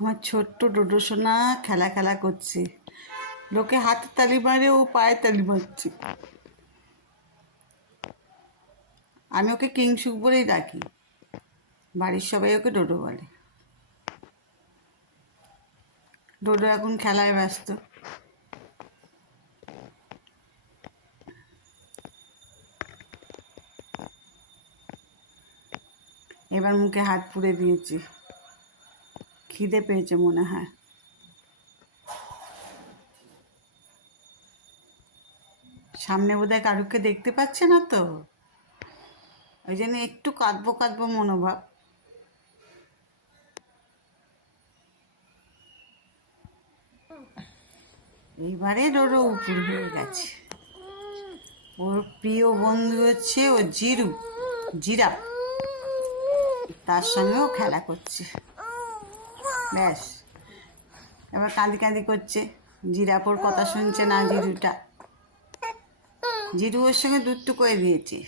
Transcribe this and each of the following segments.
আমার ছোট্ট ডোডো সোনা খেলা খেলা করছে। লোকে হাতে তালি মারে, ও পায়ে তালি মারছে। আমি ওকে কিংসুক বলেই ডাকি, বাড়ির সবাই ওকে ডোডো বলে। ডোডো এখন খেলায় ব্যস্ত। এবার মুখে হাত পুড়ে দিয়েছি, খিদে পেয়েছে মনে হয়। সামনে বোধহয় কারুকে দেখতে পাচ্ছে না তো, ওই জন্য একটু কাঁদবো কাঁদবো মনোভাব। এইবারে ডোডো উপর হয়ে গেছে। ওর প্রিয় বন্ধু হচ্ছে ও জিরাফ, তার সঙ্গেও খেলা করছে। ব্যাস, এবার কাঁদি কাঁদি করছে। জিরাফ ওর কথা শুনছে না। জিরু ওর সঙ্গে দুট্টু করে দিয়েছে।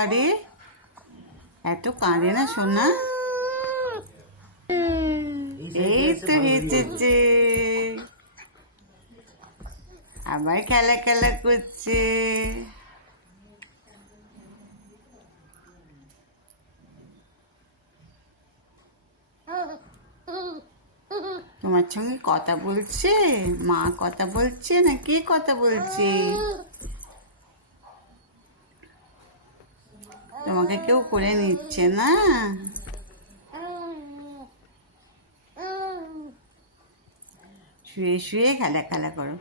আরে এত কাঁদে না সোনা। এই তো হেসেছে, আবার খেলা খেলা করছে। তোমার সঙ্গে কথা বলছে? মা কথা বলছে না কে কথা বলছে? তোমাকে কেউ করে নিচ্ছে না? শুয়ে শুয়ে খেলা খেলা করো।